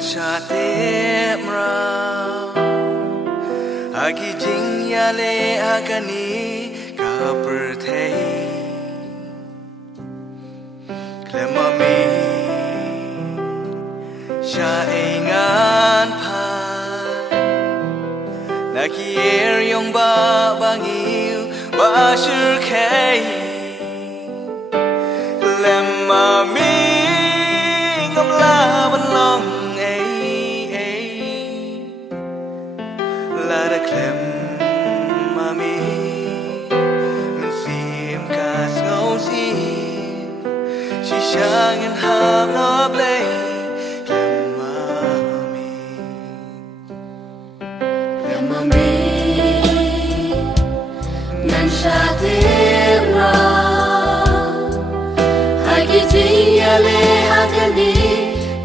Shatem rao Agi jing yale agani kapertei Klemami Shaingan pai Naki yong ba bangiu ba shirkei Klemami ngom la ban long La da klem mami Min sim kas ngau si She shang and ham no blay Klem mami Nan sha tim ra Hai ki ting ya le hakani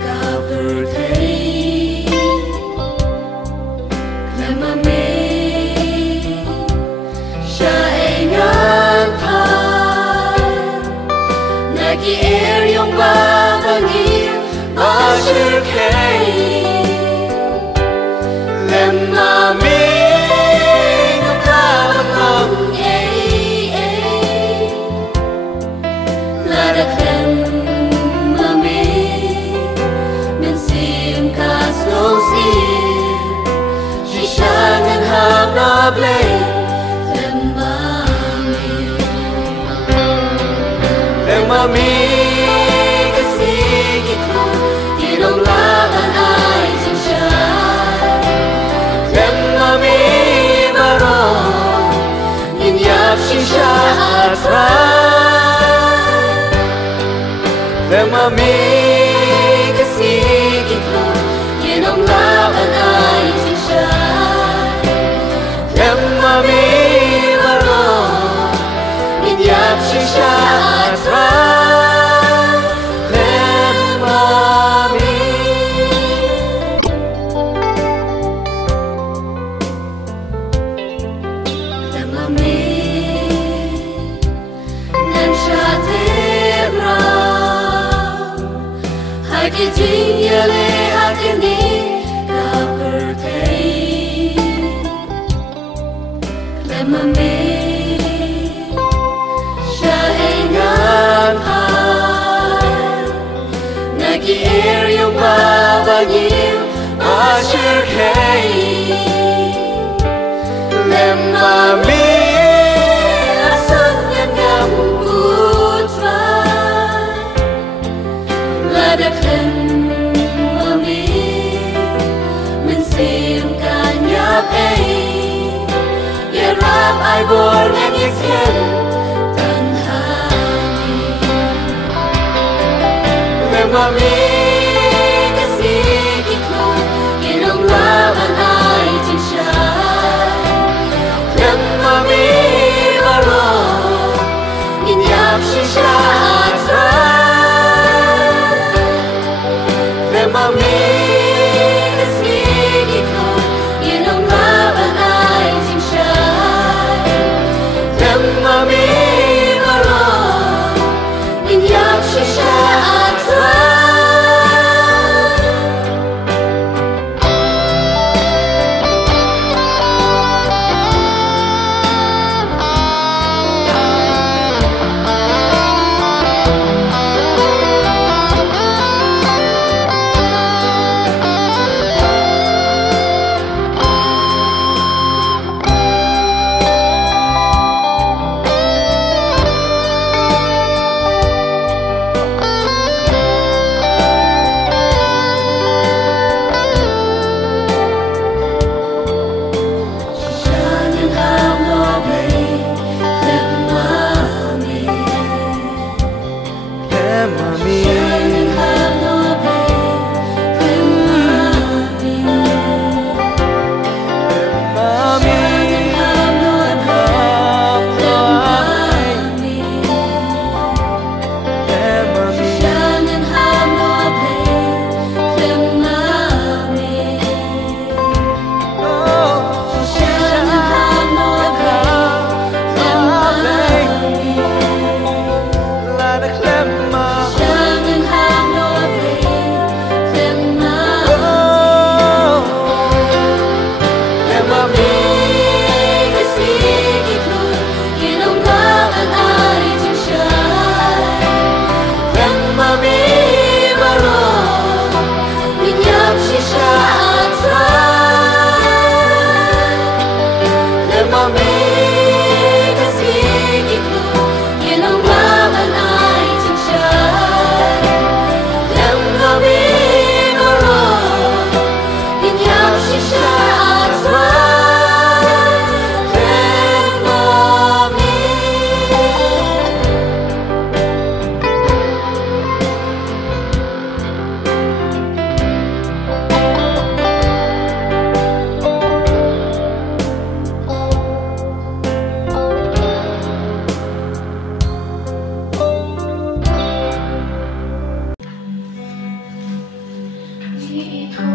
ka birthday Naki yong ba bangi ba shirkei Lemami ngam la bang La da klem mami Min sim kas no si She shang and ham no blay Mami kasi kita Tinong laban ay siya Lem mami baro Inyap siya atray Lem mami kasi kita Tinong laban ay siya Lem mami baro Inyap siya atray Ki jing yale hakani ka birthday Klemami Shaingan pai Naki yong ba bangiu ba shirkei Lemami Da klem mami Min sim kan yap Ya rap ai bor ngan yisken Tan hani Klem mami kasi kita Inong laban ay jinshay Klem mami baro Inyap shisha atray Mami kasi kita Inong laban ay sinshay Lem mami baro Inyap siya atray hati itu